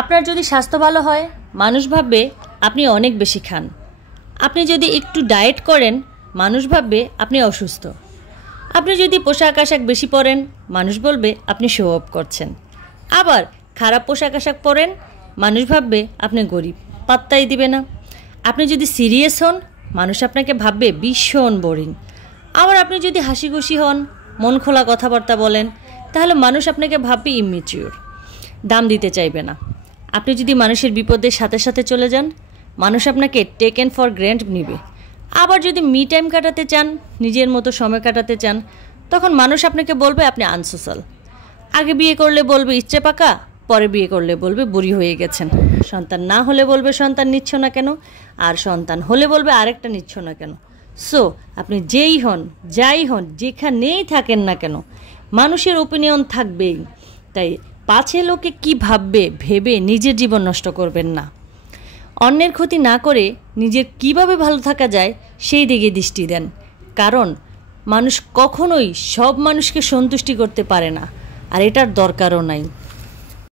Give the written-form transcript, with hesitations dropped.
আপনার যদি স্বাস্থ্য ভালো হয় মানুষ ভাববে আপনি অনেক বেশি খান। আপনি যদি একটু ডায়েট করেন মানুষ ভাববে আপনি অসুস্থ। আপনি যদি পোশাক আশাক বেশি পরেন মানুষ বলবে আপনি শো অফ করছেন। আবার খারাপ পোশাক আশাক পরেন মানুষ ভাববে আপনি গরিব, পাত্তাই দিবে না। আপনি যদি সিরিয়াস হন মানুষ আপনাকে ভাববে ভীষণ বোরিং। আবার আপনি যদি হাসি খুশি হন, মন খোলা কথাবার্তা বলেন, তাহলে মানুষ আপনাকে ভাববে ইম্যাচিউর, দাম দিতে চাইবে না। আপনি যদি মানুষের বিপদের সাথে সাথে চলে যান মানুষ আপনাকে টেকেন ফর গ্র্যান্টেড নেবে। আবার যদি মি টাইম কাটাতে চান, নিজের মতো সময় কাটাতে চান, তখন মানুষ আপনাকে বলবে আপনি আনসোশ্যাল। আগে বিয়ে করলে বলবে ইচ্ছে পাকা, পরে বিয়ে করলে বলবে বুড়ি হয়ে গেছেন। সন্তান না হলে বলবে সন্তান নিচ্ছ না কেন, আর সন্তান হলে বলবে আরেকটা নিচ্ছ না কেন। সো আপনি যেই হন, যাই হন, যেখানেই থাকেন না কেন মানুষের ওপিনিয়ন থাকবেই। তাই পাছে লোকে কি ভাববে ভেবে নিজের জীবন নষ্ট করবেন না। অন্যের ক্ষতি না করে নিজের কিভাবে ভালো থাকা যায় সেই দিকে দৃষ্টি দেন। কারণ মানুষ কখনোই সব মানুষকে সন্তুষ্টি করতে পারে না, আর এটার দরকারও নাই।